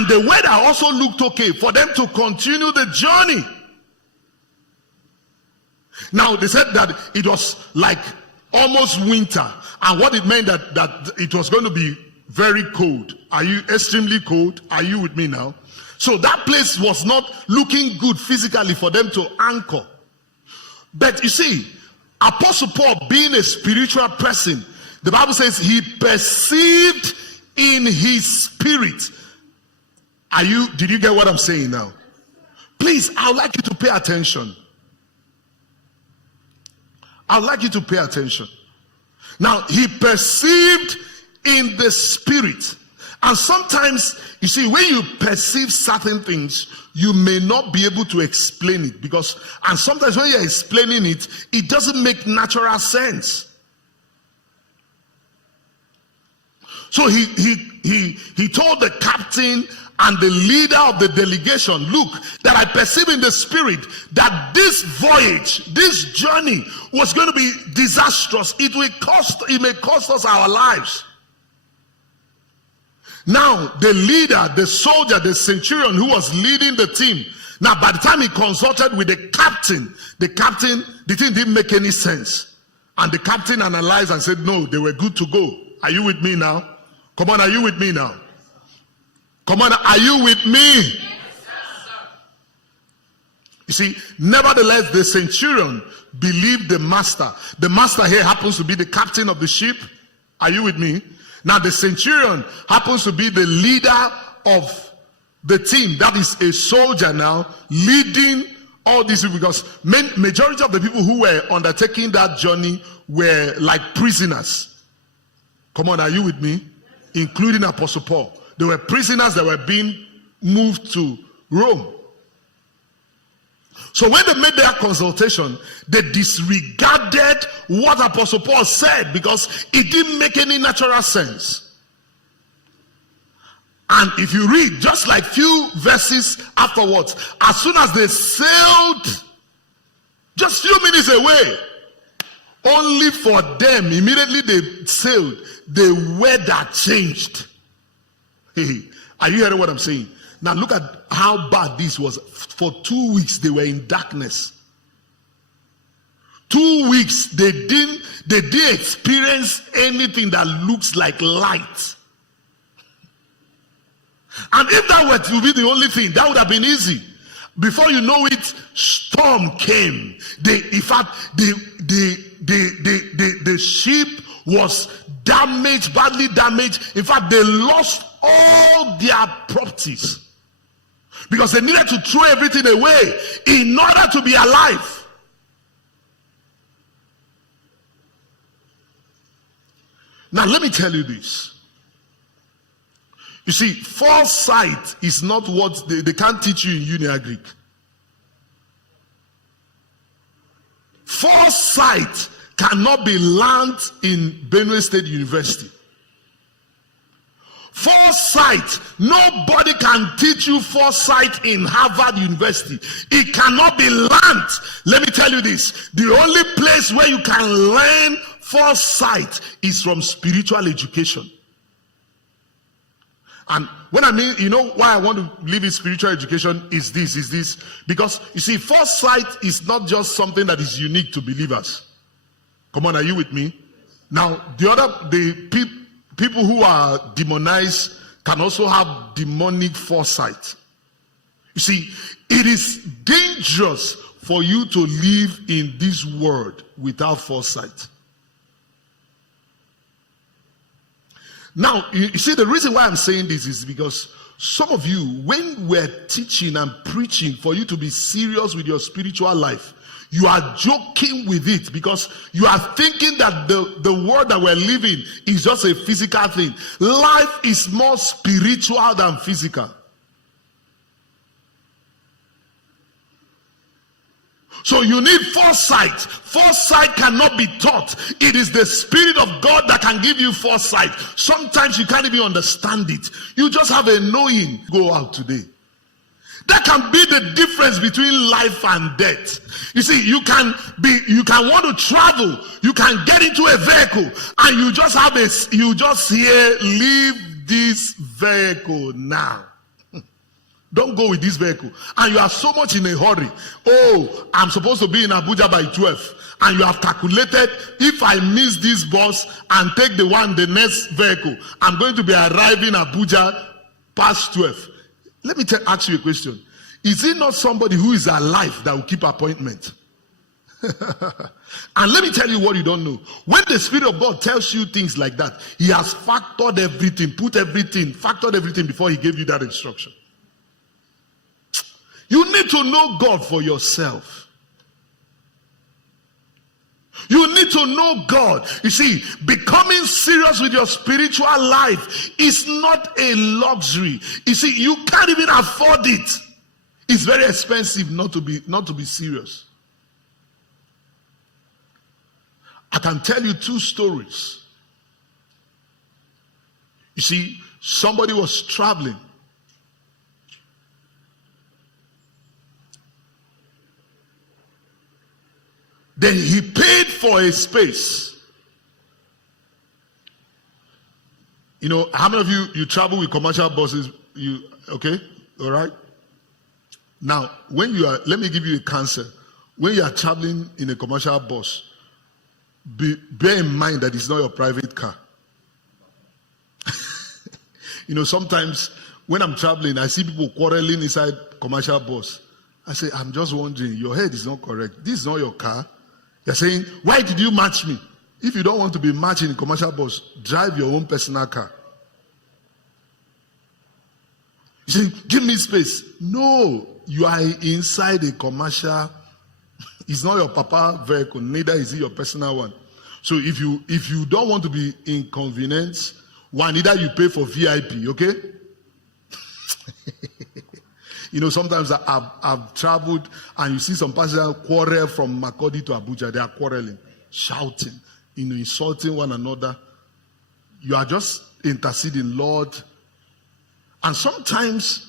And the weather also looked okay for them to continue the journey. Now, they said that it was like almost winter. And what it meant that it was going to be very cold. Are you extremely cold? Are you with me now? So that place was not looking good physically for them to anchor. But you see, Apostle Paul, being a spiritual person, the Bible says he perceived in his spirit. Did you get what I'm saying now? Please, I would like you to pay attention. I'd like you to pay attention. Now, he perceived in the spirit. And sometimes, you see, when you perceive certain things, you may not be able to explain it. And sometimes when you're explaining it, it doesn't make natural sense. So he told the captain and the leader of the delegation, look, that I perceive in the spirit that this voyage, this journey was going to be disastrous. It may cost us our lives. Now, the leader, the soldier, the centurion who was leading the team, now by the time he consulted with the captain, the thing didn't make any sense. And the captain analyzed and said, no, they were good to go. Are you with me now? Come on, are you with me now? Come on, are you with me? You see, nevertheless, the centurion believed the master. The master here happens to be the captain of the ship. Are you with me? Now, the centurion happens to be the leader of the team. That is a soldier now leading all these people, because majority of the people who were undertaking that journey were like prisoners. Come on, are you with me? Including Apostle Paul. They were prisoners that were being moved to Rome. So when they made their consultation, they disregarded what Apostle Paul said because it didn't make any natural sense. And if you read just like few verses afterwards, as soon as they sailed just few minutes away, only for them, immediately they sailed, the weather changed. Are you hearing what I'm saying? Now look at how bad this was. For 2 weeks they were in darkness. 2 weeks they didn't experience anything that looks like light. And if that were to be the only thing, that would have been easy. Before you know it, storm came. In fact, the ship was damaged, badly damaged. In fact, they lost all their properties because they needed to throw everything away in order to be alive. Now let me tell you this. You see, foresight is not what they can't teach you in Uni Greek. Foresight cannot be learned in Benue State University. Foresight, nobody can teach you foresight in Harvard University. It cannot be learned. Let me tell you this. The only place where you can learn foresight is from spiritual education. And when I mean, you know why I want to live in spiritual education is this. Because, you see, foresight is not just something that is unique to believers. Come on, are you with me? Now, the people who are demonized can also have demonic foresight. You see, it is dangerous for you to live in this world without foresight. Now, you see, the reason why I'm saying this is because some of you, when we're teaching and preaching for you to be serious with your spiritual life, you are joking with it because you are thinking that the world that we're living is just a physical thing. Life is more spiritual than physical. So you need foresight. Foresight cannot be taught. It is the Spirit of God that can give you foresight. Sometimes you can't even understand it. You just have a knowing. Go out today. That can be the difference between life and death. You see, you can want to travel, you can get into a vehicle, and you just hear, leave this vehicle now. Don't go with this vehicle. And you are so much in a hurry. Oh, I'm supposed to be in Abuja by 12. And you have calculated, if I miss this bus and take the next vehicle, I'm going to be arriving Abuja past 12. Let me ask you a question. Is it not somebody who is alive that will keep appointment? And let me tell you what you don't know. When the Spirit of God tells you things like that, He has factored everything before He gave you that instruction. You need to know God for yourself. You need to know God. You see, becoming serious with your spiritual life is not a luxury. You see, you can't even afford it. It's very expensive not to be serious. I can tell you 2 stories. You see, somebody was traveling. Then he paid for a space. You know, how many of you travel with commercial buses? Okay? All right? Now, let me give you a counsel. When you are traveling in a commercial bus, bear in mind that it's not your private car. You know, sometimes when I'm traveling, I see people quarreling inside commercial bus. I say, I'm just wondering, your head is not correct. This is not your car. They're saying, why did you match me? If you don't want to be matched in a commercial bus, drive your own personal car. You say, give me space. No, you are inside a commercial. It's not your papa vehicle, neither is it your personal one. So if you don't want to be inconvenienced, either you pay for VIP, okay? You know, sometimes I've traveled and you see some passengers quarrel from Makurdi to Abuja. They are quarreling, shouting, insulting one another. You are just interceding, Lord. And sometimes,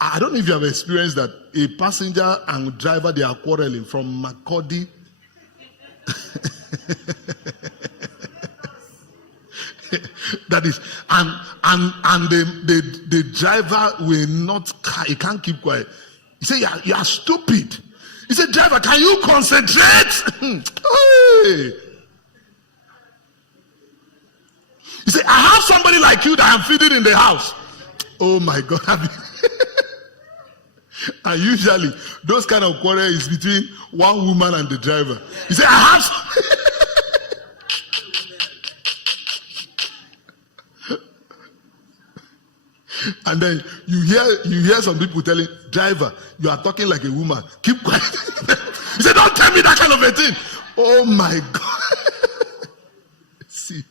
I don't know if you have experienced that, a passenger and driver, they are quarreling from Makurdi. That is, and the driver will not, he can't keep quiet. He said, you are stupid. He said, driver, can you concentrate? Hey. He said, I have somebody like you that I'm feeding in the house. Oh my God. And usually, those kind of quarrel is between one woman and the driver. He said, I have and then you hear some people telling, driver, you are talking like a woman. Keep quiet. He said, don't tell me that kind of a thing. Oh my God. See.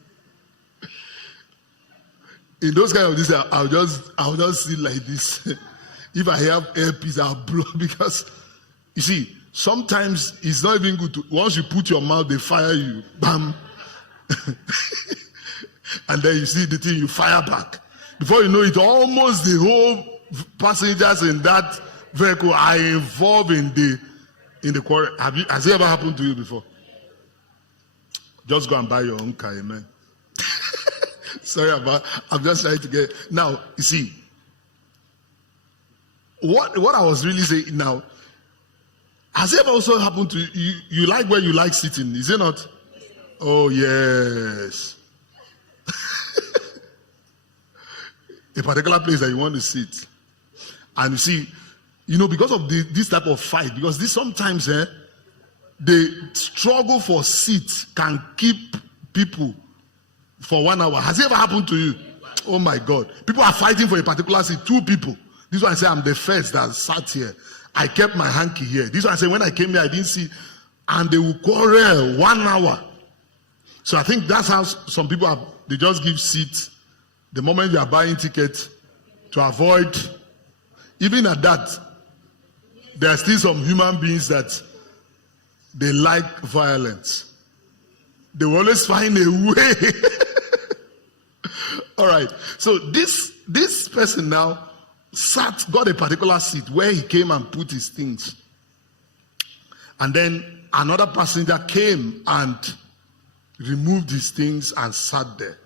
In those kind of things, I'll just see like this. If I have earpiece, I'll blow, because you see, sometimes it's not even good to, once you put your mouth, they fire you. Bam. And then you see the thing, you fire back. Before you know it, almost the whole passengers in that vehicle are involved in the quarrel. Has it ever happened to you before? Just go and buy your own car, amen. Sorry I'm just trying to get. Now, you see, what I was really saying now, has it ever also happened to you? You like where you like sitting, is it not? Oh, yes. A particular place that you want to sit. And you see, because of this type of fight, because this sometimes, the struggle for seat can keep people for 1 hour. Has it ever happened to you? Oh my God. People are fighting for a particular seat, 2 people. This one I say, I'm the first that sat here. I kept my hanky here. This one I say, when I came here, I didn't see. And they will quarrel 1 hour. So I think that's how some people they just give seats the moment you are buying tickets to avoid. Even at that, there are still some human beings that they like violence. They will always find a way. All right. So this person now got a particular seat where he came and put his things. And then another passenger came and removed his things and sat there.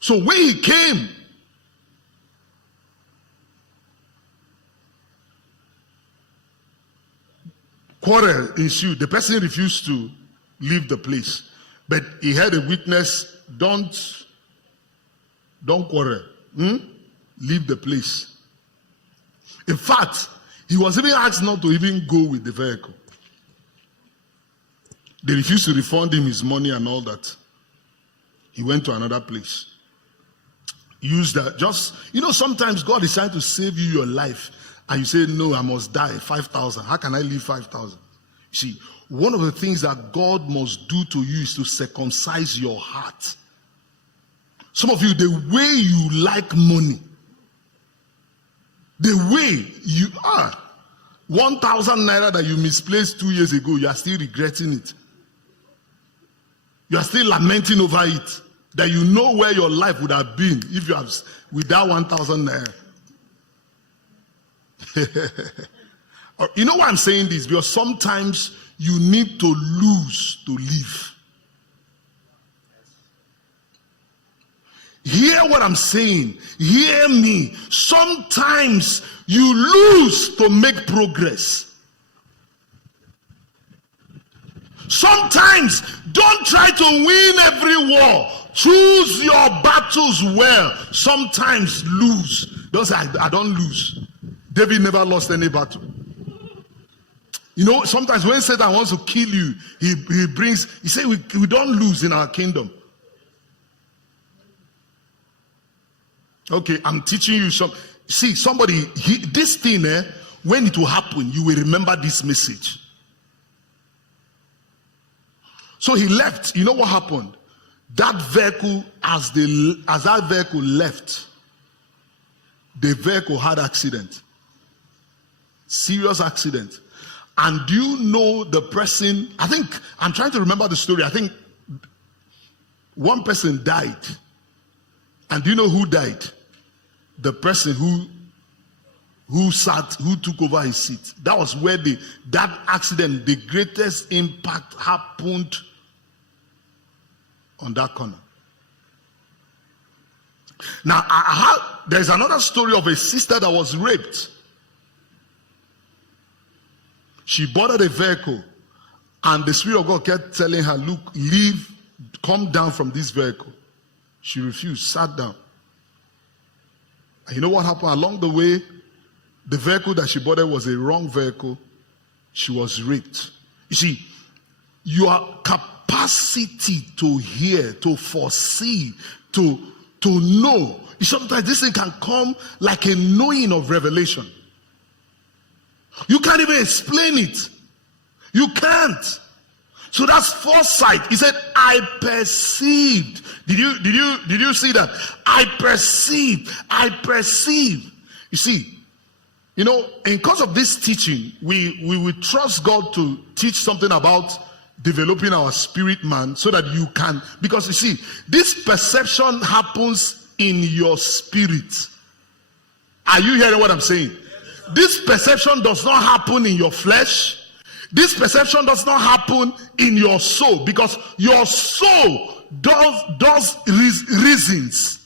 So when he came, quarrel ensued. The person refused to leave the place. But he had a witness, don't quarrel. Leave the place. In fact, he was even asked not to even go with the vehicle. They refused to refund him his money and all that. He went to another place. Use that. Just, sometimes God is trying to save you your life. And you say, no, I must die. 5,000. How can I leave 5,000? See, one of the things that God must do to you is to circumcise your heart. Some of you, the way you like money, the way you are, 1,000 naira that you misplaced 2 years ago, you are still regretting it. You are still lamenting over it. That you know where your life would have been if you have without 1,000 naira. You know why I'm saying this? Because sometimes you need to lose to live. Hear what I'm saying. Hear me. Sometimes you lose to make progress. Sometimes don't try to win every war. Choose your battles well. Sometimes lose. Don't say, I don't lose. David never lost any battle. Sometimes when Satan wants to kill you, he says we don't lose in our kingdom. Okay, I'm teaching you some. See, this thing, when it will happen, you will remember this message. So he left. You know what happened? That vehicle, as that vehicle left, the vehicle had accident. Serious accident. And do you know the person? I think, I'm trying to remember the story. I think one person died. And do you know who died? The person who took over his seat. That was where that accident, the greatest impact happened on that corner. Now, there's another story of a sister that was raped. She boarded a vehicle, and the Spirit of God kept telling her, look, leave, come down from this vehicle. She refused, sat down. And you know what happened? Along the way, the vehicle that she boarded was a wrong vehicle. She was raped. You see, your capacity to hear, to foresee, to know. Sometimes this thing can come like a knowing of revelation. You can't even explain it. You can't. So that's foresight. He said, I perceived. Did you see that? I perceive. You see, in cause of this teaching, we will trust God to teach something about developing our spirit man so that you can, because you see, this perception happens in your spirit. Are you hearing what I'm saying? This perception does not happen in your flesh. This perception does not happen in your soul, because your soul does reasons.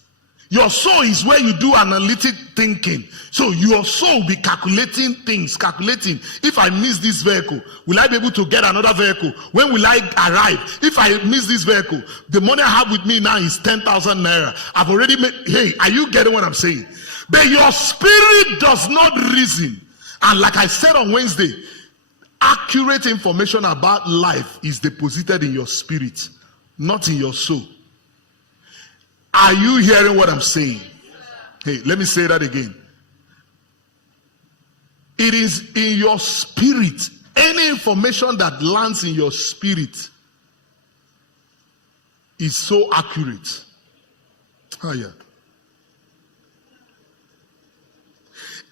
Your soul is where you do analytic thinking. So your soul will be calculating things, calculating. If I miss this vehicle, will I be able to get another vehicle? When will I arrive? If I miss this vehicle, the money I have with me now is 10,000 naira. I've already made, hey, are you getting what I'm saying? But your spirit does not reason. And like I said on Wednesday, accurate information about life is deposited in your spirit, not in your soul. Are you hearing what I'm saying? Hey, let me say that again. It is in your spirit. Any information that lands in your spirit is so accurate. Yeah.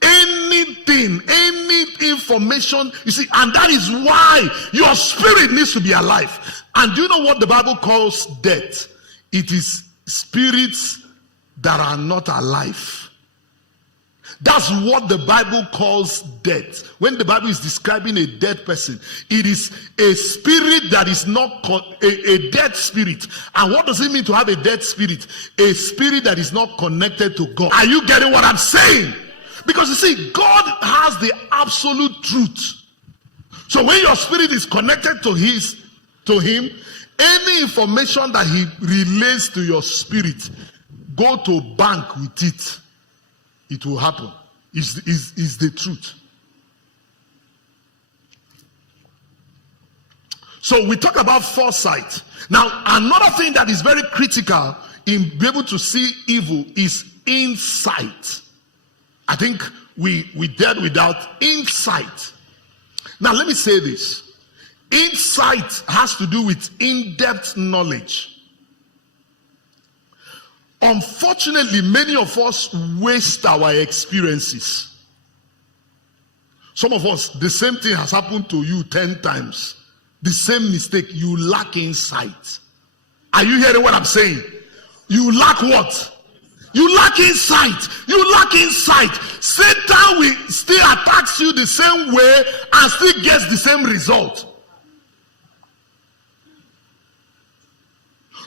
Any information, you see, and that is why your spirit needs to be alive. And do you know what the Bible calls death? It is spirits that are not alive. That's what the Bible calls death. When the Bible is describing a dead person, it is a spirit that is not a dead spirit. And what does it mean to have a dead spirit? A spirit that is not connected to God. Are you getting what I'm saying? Because you see, God has the absolute truth. So when your spirit is connected to him, any information that he relays to your spirit, go to bank with it. It will happen. Is the truth. So we talk about foresight. Now, another thing that is very critical in being able to see evil is insight. I think we dealt with that. Insight. Now, let me say this. Insight has to do with in-depth knowledge. Unfortunately, many of us waste our experiences. Some of us, the same thing has happened to you 10 times. The same mistake, you lack insight. Are you hearing what I'm saying? You lack what? You lack insight. You lack insight. Satan will still attacks you the same way and still gets the same result.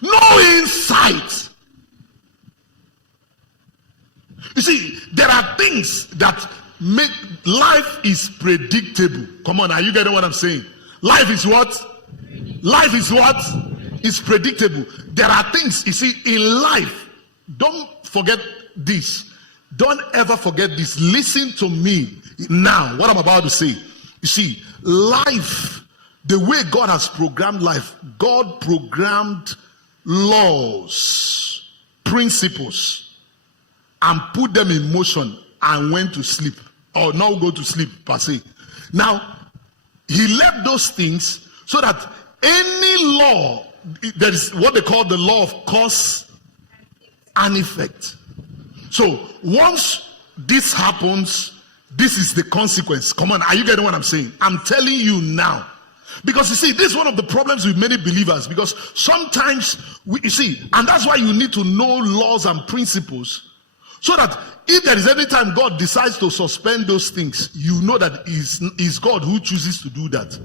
No insight. You see, there are things that make life is predictable. Come on, are you getting what I'm saying? Life is what? Life is what? It's predictable. There are things, you see, in life. Don't forget this. Don't ever forget this. Listen to me now, what I'm about to say. You see, life, the way God has programmed life, God programmed laws, principles, and put them in motion and went to sleep, or now go to sleep per se. Now, he left those things so that any law, there is what they call the law of cause and effect. So once this happens, this is the consequence. Come on, are you getting what I'm saying? I'm telling you now. Because you see, this is one of the problems with many believers, because sometimes you see, and that's why you need to know laws and principles, so that if there is any time God decides to suspend those things, you know that it's God who chooses to do that.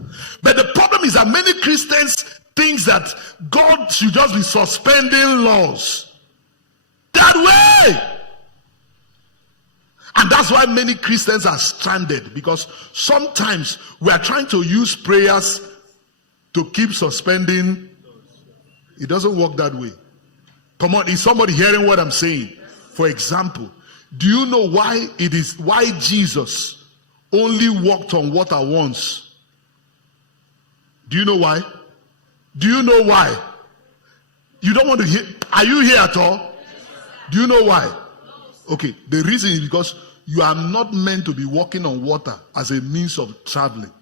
But the problem is that many Christians think that God should just be suspending laws that way. And that's why many Christians are stranded, because sometimes we are trying to use prayers to keep suspending. It doesn't work that way. Come on, is somebody hearing what I'm saying? For example, do you know why Jesus only walked on water once? Do you know why? Do you know why? You don't want to hear? Are you here at all? Do you know why? Okay, the reason is because you are not meant to be walking on water as a means of traveling.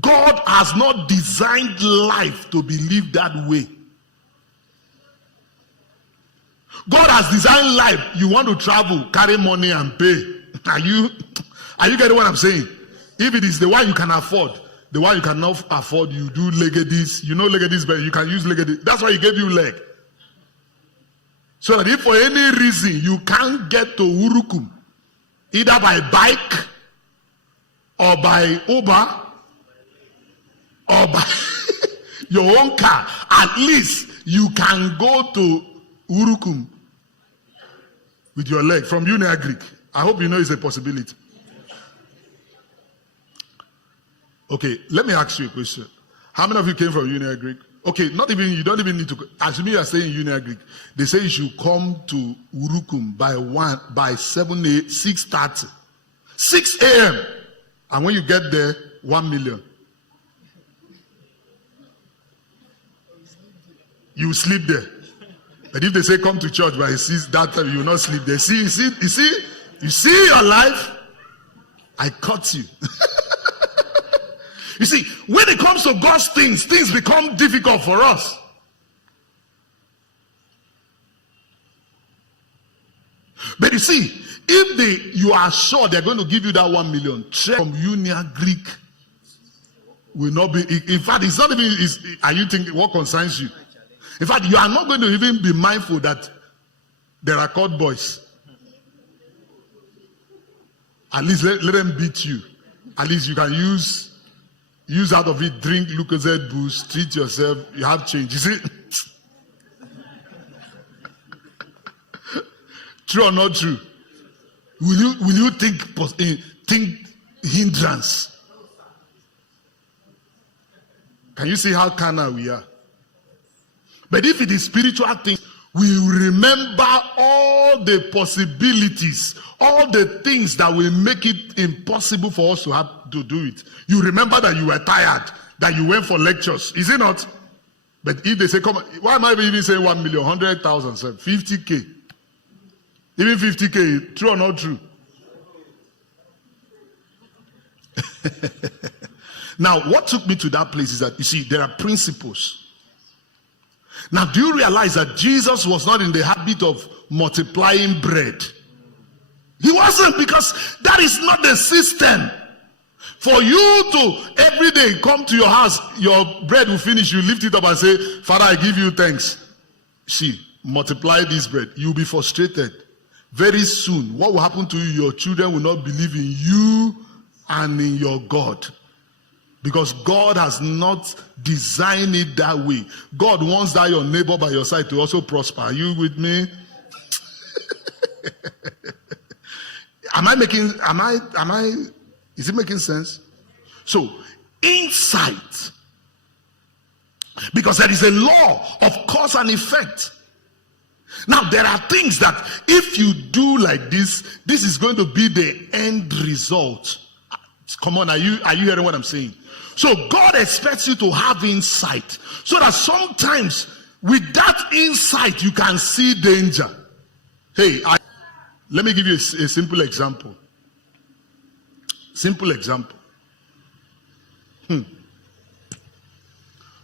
God has not designed life to be lived that way. God has designed life. You want to travel, carry money and pay. Are you getting what I'm saying? If it is the one you can afford, the one you cannot afford, you do legadis. You know legadis, but you can use legadis. That's why he gave you leg. So that if for any reason you can't get to Urukum, either by bike or by Uber or by your own car, at least you can go to Urukum with your leg from Uniagric. I hope you know it's a possibility. Okay, let me ask you a question. How many of you came from Uniagric? Okay, you don't even need to. Assuming you are staying in Uniagric, they say you should come to Urukum by 6:30, 6 a.m. And when you get there, 1 million. You will sleep there. But if they say come to church by that time, you will not sleep there. You see your life? I caught you. You see, when it comes to God's things become difficult for us. But you see, if you are sure they're going to give you that 1 million, check from Uniagric will not be. In fact, it's not even. Are you thinking what concerns you? In fact, you are not going to even be mindful that There are court boys. At least let them beat you. At least you can use out of it, drink Lucozade boost, treat yourself, you have change. You see? True or not true? Will you think hindrance? Can you see how carnal we are? But if it is spiritual things, we remember all the possibilities, all the things that will make it impossible for us to have to do it. You remember that you were tired, that you went for lectures, is it not? But if they say, come on, why am I even saying 1 million, 100,000, 50K? Even 50K, true or not true? Now, what took me to that place is that, you see, there are principles. Now, do you realize that Jesus was not in the habit of multiplying bread? He wasn't, because that is not the system. For you to every day come to your house, your bread will finish, you lift it up and say, Father, I give you thanks. See, multiply this bread. You'll be frustrated. Very soon, what will happen to you? Your children will not believe in you and in your God. Because God has not designed it that way. God wants that your neighbor by your side to also prosper. Are you with me? Is it making sense? So, insight. Because there is a law of cause and effect. Now, there are things that if you do like this is going to be the end result. Come on, are you hearing what I'm saying? So God expects you to have insight, so that sometimes with that insight you can see danger. Hey, let me give you a simple example. Simple example.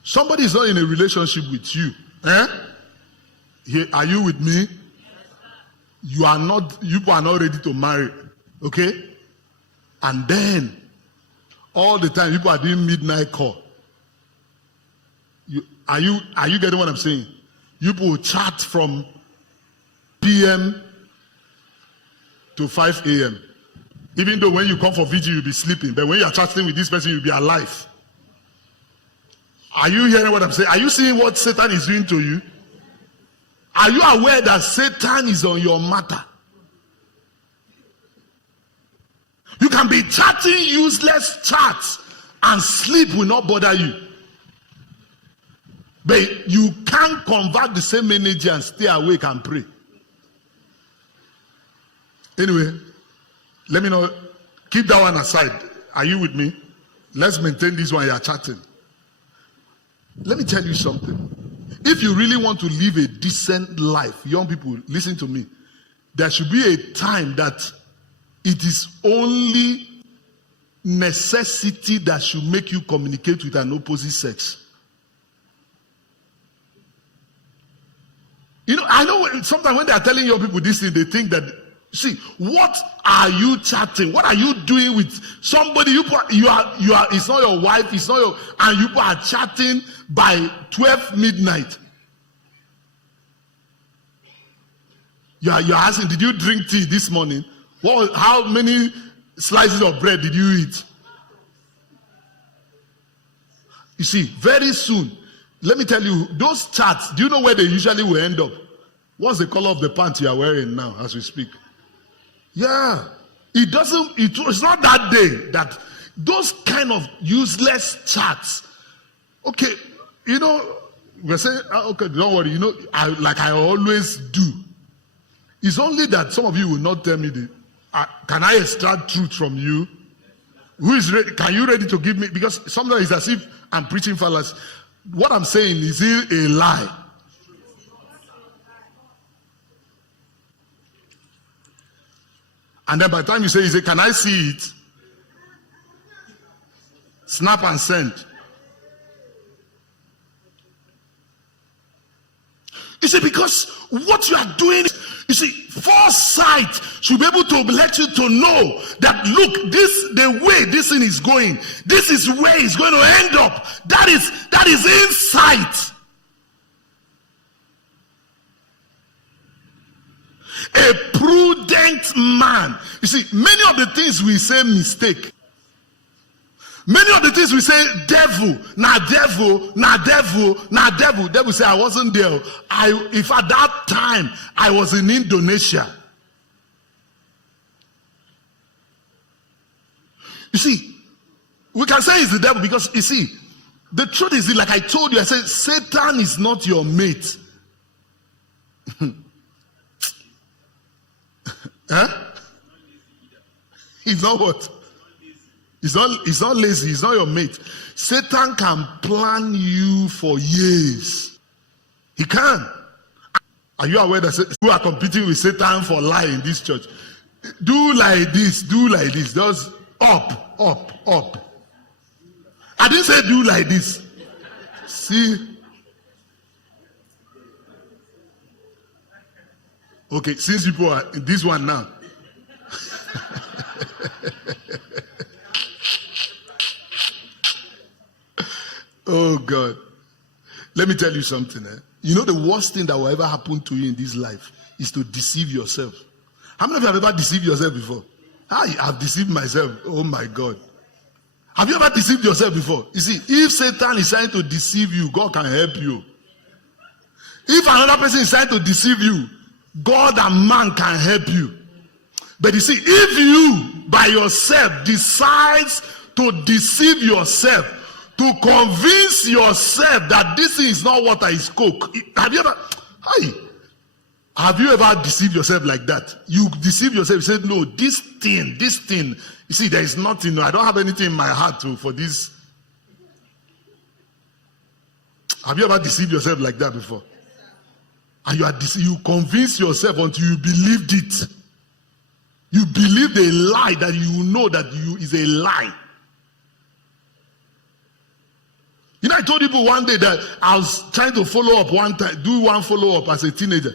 Somebody is not in a relationship with you. Are you with me? You are not ready to marry. Okay? And then all the time people are doing midnight call. Are you getting what I'm saying? You will chat from PM to 5 a.m. Even though when you come for vigil you'll be sleeping, but when you are chatting with this person you'll be alive. Are you hearing what I'm saying? Are you seeing what Satan is doing to you? Are you aware that Satan is on your matter? You can be chatting useless chats and sleep will not bother you. But you can't convert the same energy and stay awake and pray. Anyway, let me know. Keep that one aside. Are you with me? Let's maintain this one you are chatting. Let me tell you something. If you really want to live a decent life, young people, listen to me. There should be a time that it is only necessity that should make you communicate with an opposite sex. You know, I know sometimes when they are telling young people this thing, they think that, see, what are you chatting? What are you doing with somebody? You are. It's not your wife. It's not your. And you are chatting by 12 midnight. You are asking, did you drink tea this morning? How many slices of bread did you eat? You see, very soon, let me tell you, those chats, do you know where they usually will end up? What's the color of the pants you are wearing now as we speak? Yeah. It's not that day that those kind of useless chats. Okay, you know, we're saying, okay, don't worry, you know, I always do. It's only that some of you will not tell me can I extract truth from you? Who is ready? Can you ready to give me? Because sometimes it's as if I'm preaching fallacy. What I'm saying is it a lie? And then by the time you say, can I see it? Snap and send. You see, because what you are doing, you see, foresight should be able to let you to know that, look, the way this thing is going, this is where it's going to end up. That is insight. A prudent man. You see, many of the things we say mistake. Many of the things we say, devil, na devil, na devil, na devil. Devil say, I wasn't there. If at that time I was in Indonesia. You see, we can say it's the devil because, you see, the truth is, like I told you, I said, Satan is not your mate. Huh? He's not what? He's not lazy. He's not your mate. Satan can plan you for years. He can. Are you aware that you are competing with Satan for life in this church? Do like this. Do like this. Just up, up, up. I didn't say do like this. See? Okay, since people are in this one now. Oh God. Let me tell you something. You know the worst thing that will ever happen to you in this life is to deceive yourself. How many of you have ever deceived yourself before? I have deceived myself. Oh my God. Have you ever deceived yourself before? You see, if Satan is trying to deceive you, God can help you. If another person is trying to deceive you, God and man can help you. But you see, if you by yourself decides to deceive yourself, to convince yourself that this is not what I spoke. Have you ever deceived yourself like that? You deceive yourself. You say, no, this thing. You see, there is nothing. I don't have anything in my heart for this. Have you ever deceived yourself like that before? And you convince yourself until you believed it. You believed a lie that you know that is a lie. You know, I told people one day that I was trying to follow up one time, do one follow-up as a teenager.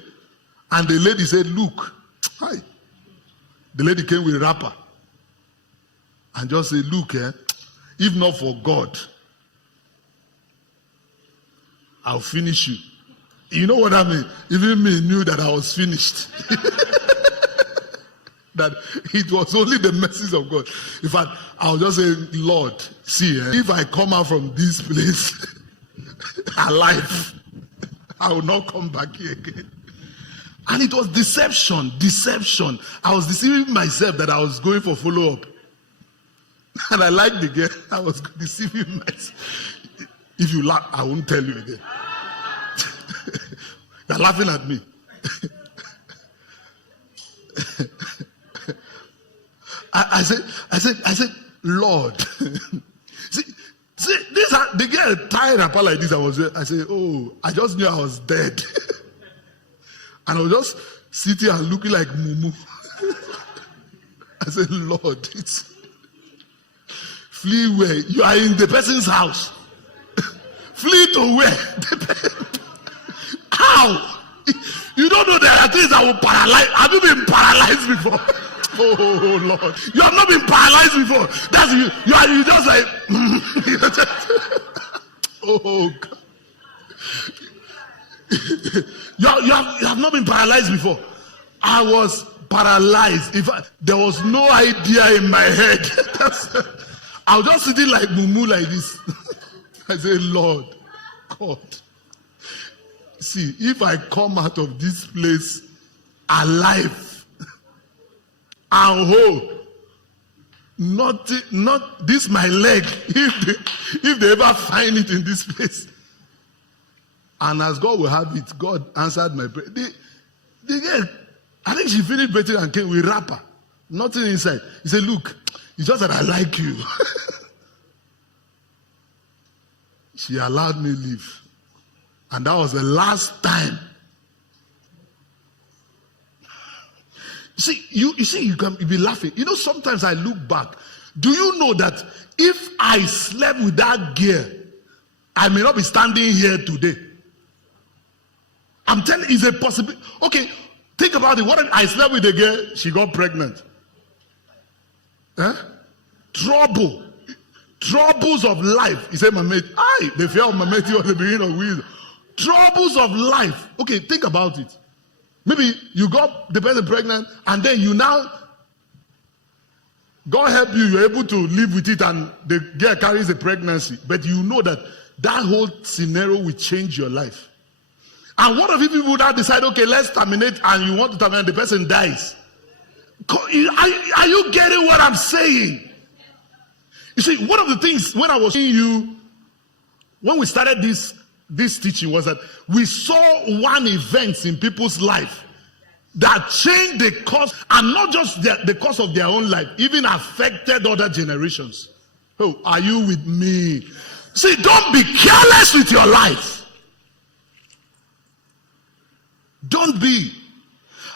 And the lady said, look, hi. The lady came with a wrapper. And just said, look, if not for God, I'll finish you. You know what I mean? Even me knew that I was finished. That it was only the mercies of God. In fact, I was just saying, Lord, see, if I come out from this place alive, I will not come back here again. And it was deception. I was deceiving myself that I was going for follow-up. And I liked the girl. I was deceiving myself. If you laugh, I won't tell you again. They're laughing at me. I said, Lord. see, these are the girl tied up like this. I said, oh, I just knew I was dead. And I was just sitting and looking like Mumu. I said, Lord, flee where? You are in the person's house. Flee to where? How? You don't know there are things that will paralyze. Have you been paralyzed before? Oh Lord, you have not been paralyzed before. That's you just like oh God. you have not been paralyzed before. I was paralyzed. There was no idea in my head. I was just sitting like Mumu like this. I said, Lord God, see, if I come out of this place alive and whole, not this my leg, if they ever find it in this place. And as God will have it, God answered my prayer. The girl, I think she finished breathing and came with wrapper. Nothing inside. He said, look, it's just that I like you. She allowed me leave. And that was the last time. You see, you can be laughing. You know, sometimes I look back. Do you know that if I slept with that girl, I may not be standing here today? I'm telling you, it's a possibility. Okay, think about it. What if I slept with a girl, she got pregnant? Troubles of life. He said, my mate, the fear of my mate was the beginning of wisdom. Troubles of life. Okay, think about it. Maybe you got the person pregnant, and then you now, God help you, you're able to live with it, and the girl carries a pregnancy. But you know that whole scenario will change your life. And what if people now decide, okay, let's terminate, and you want to terminate, the person dies? Are you getting what I'm saying? You see, one of the things when I was seeing you, when we started this teaching, was that we saw one event in people's life that changed the course, and not just the course of their own life, even affected other generations. Oh, are you with me? See, don't be careless with your life. Don't be.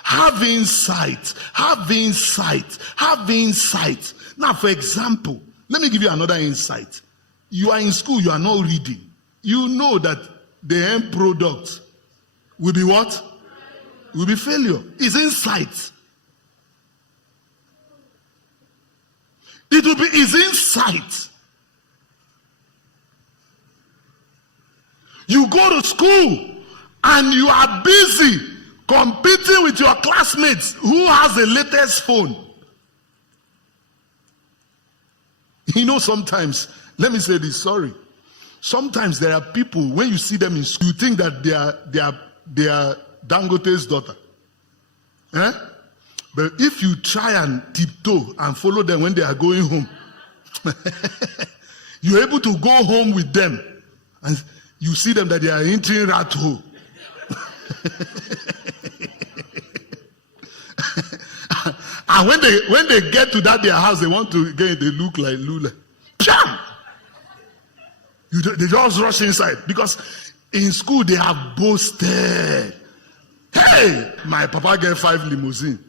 Have insight. Have insight. Have insight. Now, for example, let me give you another insight. You are in school, you are not reading. You know that the end product will be what? Will be failure. It's insight. It will be his insight. You go to school and you are busy competing with your classmates who has the latest phone. You know, sometimes, let me say this, sorry. Sometimes there are people, when you see them in school, you think that they are Dangote's daughter. Eh? But if you try and tiptoe and follow them when they are going home, you're able to go home with them and you see them that they are entering rat hole. And when they get to their house, they want to get, they look like Lula. Pam! They just rush inside because in school they have boasted. Hey, my papa get 5 limousine,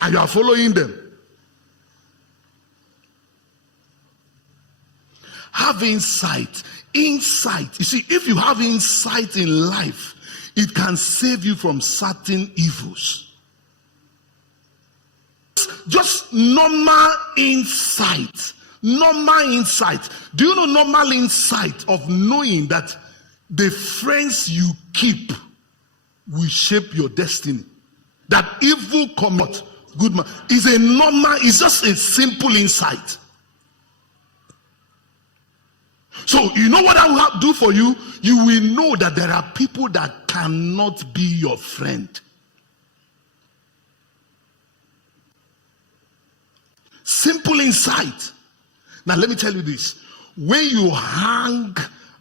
and you are following them. Have insight. Insight. You see, if you have insight in life, it can save you from certain evils. Just normal insight. Normal insight. Do you know normal insight of knowing that the friends you keep will shape your destiny? That evil come out, good man, is a normal, it's just a simple insight. So you know what I will do for you? You will know that there are people that cannot be your friend. Simple insight. Now let me tell you this. When you hang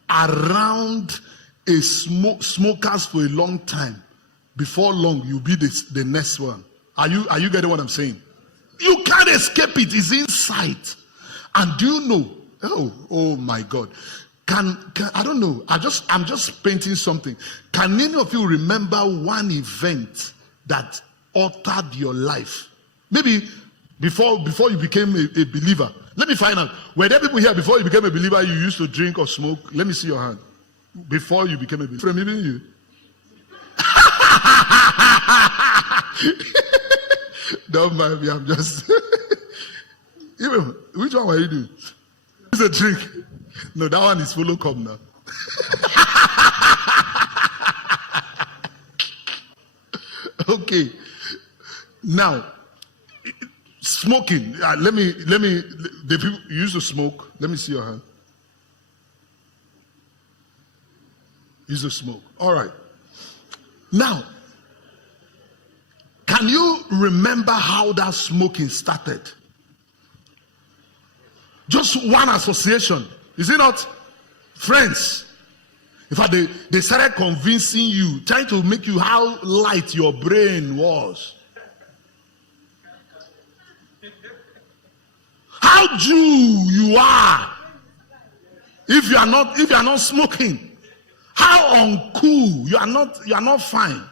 around a smokers for a long time, before long you'll be the next one. Are you getting what I'm saying? You can't escape it. It's inside. And do you know? Oh my God. Can I don't know. I'm just painting something. Can any of you remember one event that altered your life? Maybe before you became a believer. Let me find out. Were there people here before you became a believer you used to drink or smoke? Let me see your hand. Before you became a believer. From even you. Don't mind me, I'm just which one were you doing? It's a drink. No, that one is follow come now. Okay. Now, smoking. Let me. The people you used to smoke. Let me see your hand. You used to smoke. All right. Now, can you remember how that smoking started? Just one association. Is it not? Friends. In fact, they started convincing you, trying to make you how light your brain was. How Jew you are if you are not smoking. How uncool you are not fine.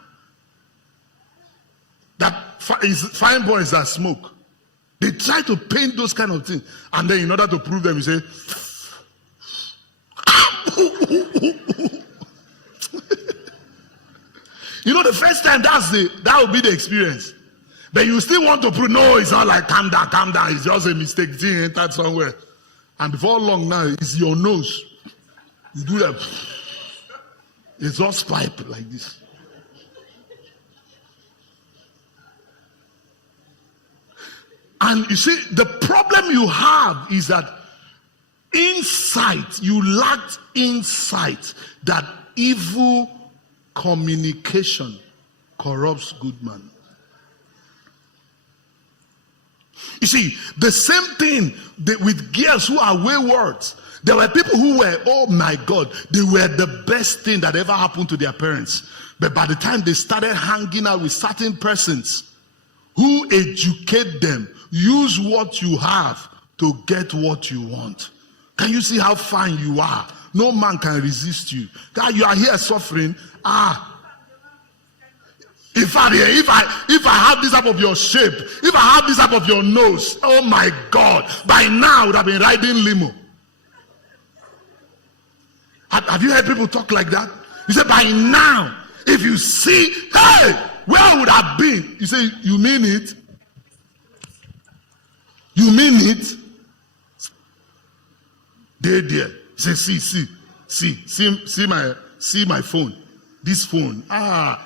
That is fine boys that smoke. They try to paint those kind of things, and then in order to prove them, you say, you know, the first time that will be the experience. But you still want to prove, no, it's not like calm down, it's just a mistake. It's entered somewhere. And before long now, it's your nose. You do that. It's just pipe like this. And you see, the problem you have is that insight, you lacked insight that evil communication corrupts good man. You see, the same thing with girls who are wayward. There were people who were, oh my God, they were the best thing that ever happened to their parents. But by the time they started hanging out with certain persons who educate them, use what you have to get what you want. Can you see how fine you are? No man can resist you. God, you are here suffering. In fact, if I have this type of your shape, if I have this type of your nose, oh my God, by now I would have been riding limo. Have you heard people talk like that? You say, by now, if you see, hey, where I would have been? You say, you mean it? You mean it? There. You say, see my phone. This phone.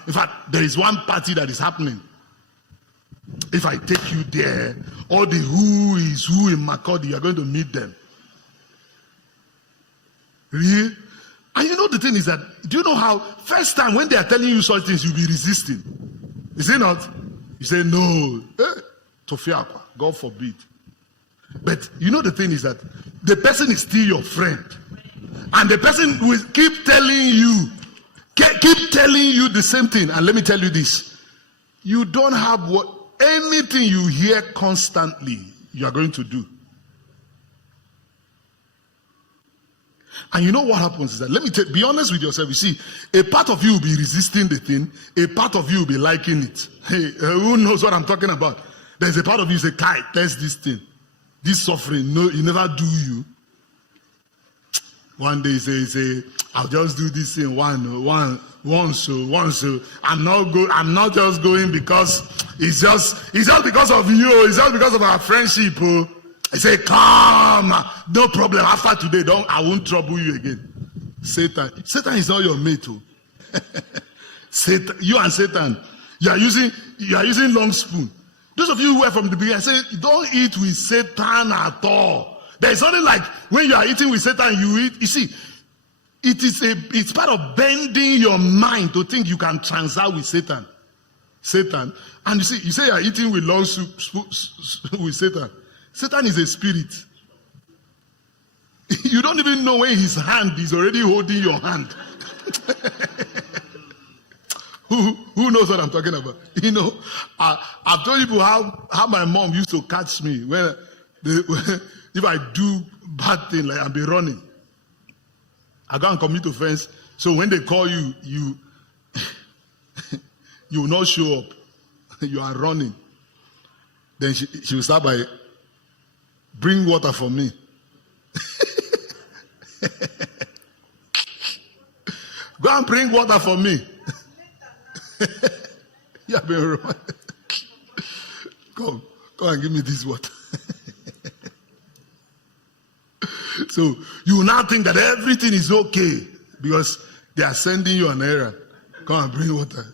In fact, there is one party that is happening. If I take you there, all the who is who in Makurdi, you are going to meet them. Really? And you know the thing is that, do you know how first time when they are telling you such things, you'll be resisting? Is it not? You say, no. Tofiakwa, God forbid. But you know the thing is that the person is still your friend. And the person will keep telling you the same thing. And let me tell you this. You don't have anything you hear constantly, you are going to do. And you know what happens is that, let me be honest with yourself. You see, a part of you will be resisting the thing, a part of you will be liking it. Hey, who knows what I'm talking about? There's a part of you say, Kai, test this thing. This suffering, no, it never do you. One day say, I'll just do this thing once. I'm not just going because it's just because of you. It's just because of our friendship. Oh. I say, come, no problem. After today, I won't trouble you again. Satan is not your mate. Oh. Satan, you and Satan, you are using long spoon. Those of you who were from the beginning, I say, don't eat with Satan at all. There's something like when you are eating with Satan, you eat. You see, it's part of bending your mind to think you can transact with Satan. And you say you are eating with long soup with Satan. Satan is a spirit. You don't even know when his hand is already holding your hand. Who knows what I'm talking about? You know, I've told you how my mom used to catch me when if I do bad thing, like I'll be running. I go and commit offense. So when they call you, you will not show up. You are running. Then she will start by, bring water for me. Go and bring water for me. You have been running. Come and give me this water. So you will now think that everything is okay because they are sending you an errand. Come and bring water.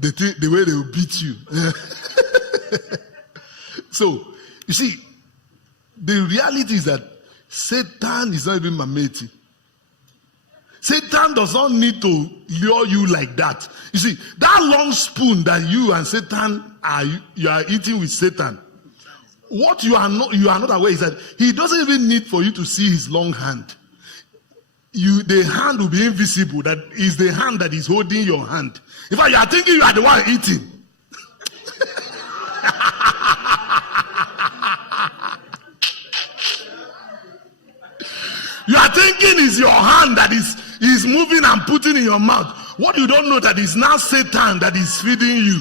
The way they will beat you. So you see, the reality is that Satan is not even mameti. Satan does not need to lure you like that. You see, that long spoon that you and Satan you are eating with Satan, what you are not aware is that he doesn't even need for you to see his long hand. The hand will be invisible. That is the hand that is holding your hand. In fact, you are thinking you are the one eating. You are thinking it's your hand that is moving and putting in your mouth. What you don't know that is now Satan that is feeding you.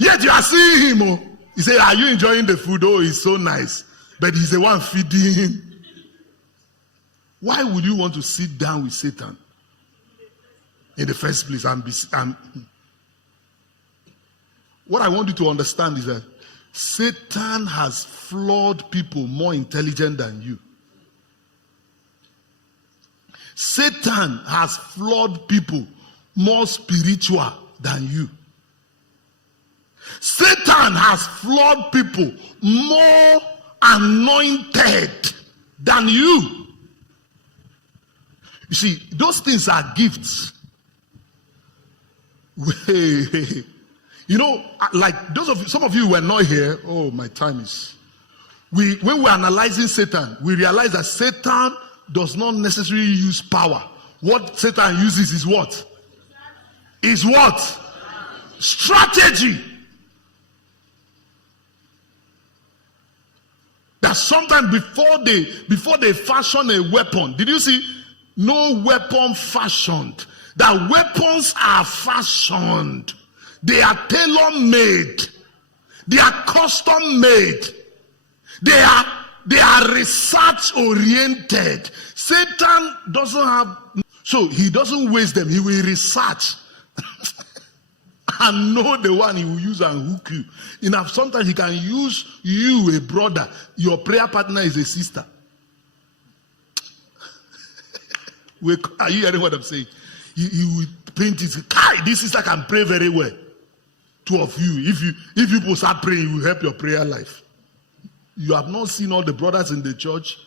Yet you are seeing him. Oh. He said, are you enjoying the food? Oh, it's so nice. But he's the one feeding him. Why would you want to sit down with Satan in the first place? What I want you to understand is that Satan has flawed people more intelligent than you. Satan has flawed people more spiritual than you. Satan has flawed people more anointed than you. You see, those things are gifts. You know, like some of you were not here. Oh, my time is. When we're analyzing Satan, we realize that Satan does not necessarily use power. What Satan uses is what? Is what? Strategy. That sometimes before they fashion a weapon, did you see? No weapon fashioned. That weapons are fashioned. They are tailor-made. They are custom-made. They are research-oriented. Satan doesn't have, so he doesn't waste them. He will research and know the one he will use and hook you. Enough. Sometimes he can use you, a brother. Your prayer partner is a sister. Are you hearing what I'm saying? He will paint it. This sister can pray very well. Two of you. If people start praying, you will help your prayer life. You have not seen all the brothers in the church.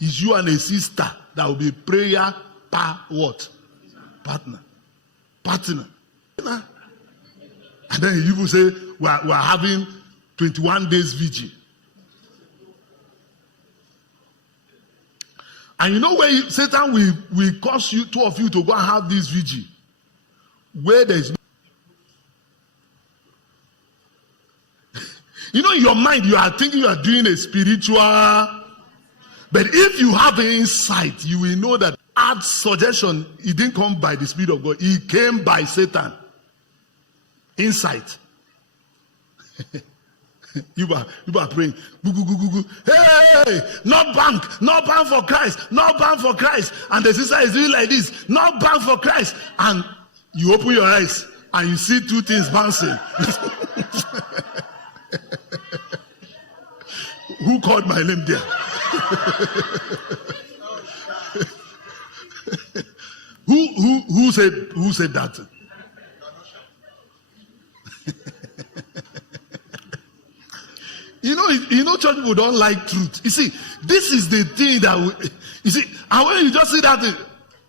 It's you and a sister that will be prayer what? Partner. And then you will say, we're having 21 days vigil. And you know where Satan will cause you, two of you, to go and have this vigil? Where there is no. You know, in your mind, you are thinking you are doing a spiritual. But if you have an insight, you will know that our suggestion, it didn't come by the Spirit of God. It came by Satan. Insight. You are praying. Hey, not bank for Christ, not bank for Christ. And the sister is doing like this, not bank for Christ. And you open your eyes and you see two things bouncing. Who called my name there? Who said that? You know, church people don't like truth. You see, this is the thing that you see, and when you just see that thing,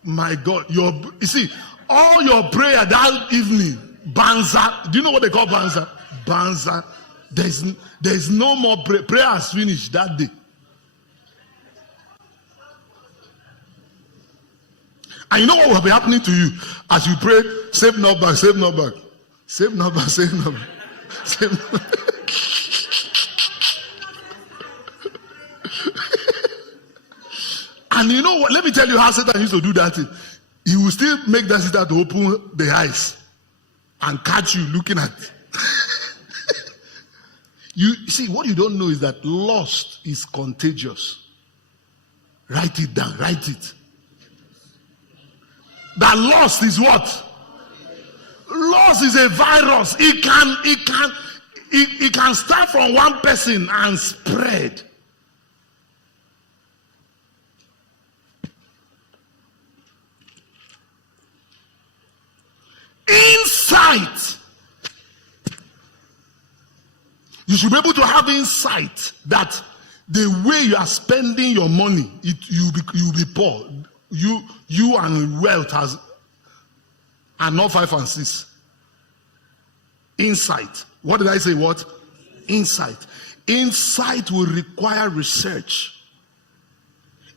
my God, you see, all your prayer that evening, banza. Do you know what they call banza? Banza. There's no more prayer. Prayer has finished that day. And you know what will be happening to you as you pray? Save not back, save not back, save not back, save not back, save not back. And you know what? Let me tell you how Satan used to do that thing. He will still make that sister to open the eyes and catch you looking at it. You see, what you don't know is that lust is contagious. Write it down, write it. That lust is what? Lust is a virus. It can start from one person and spread. Insight. You should be able to have insight that the way you are spending your money, you'll be poor. You and wealth are not 5 and 6. Insight. What did I say? What? Insight. Insight will require research.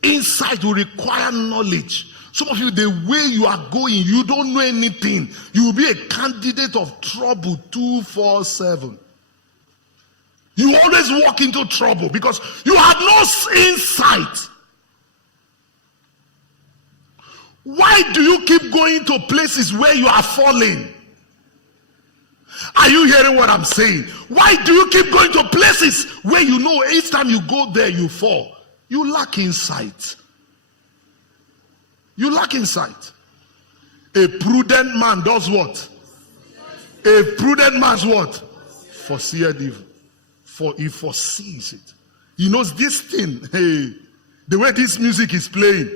Insight will require knowledge. Some of you, the way you are going, you don't know anything. You will be a candidate of trouble 24/7. You always walk into trouble because you have no insight. Why do you keep going to places where you are falling? Are you hearing what I'm saying? Why do you keep going to places where you know each time you go there you fall? You lack insight. You lack insight. A prudent man does what? A prudent man's what? Foreseeth evil. For he foresees it. He knows this thing. Hey, the way this music is playing.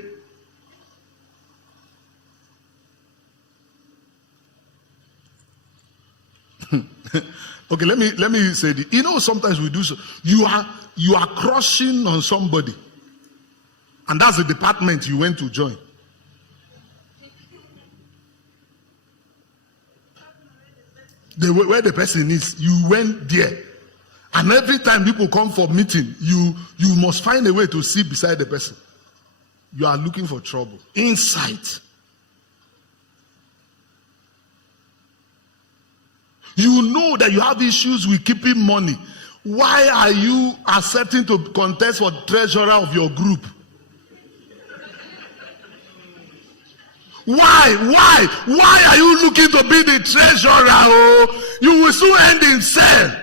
Okay, let me say this. You know, sometimes we do so. You are crushing on somebody, and that's the department you went to join. Where the person is, you went there. And every time people come for meeting, you must find a way to sit beside the person. You are looking for trouble. Insight. You know that you have issues with keeping money. Why are you accepting to contest for treasurer of your group? Why are you looking to be the treasurer? Oh, you will soon end in cell.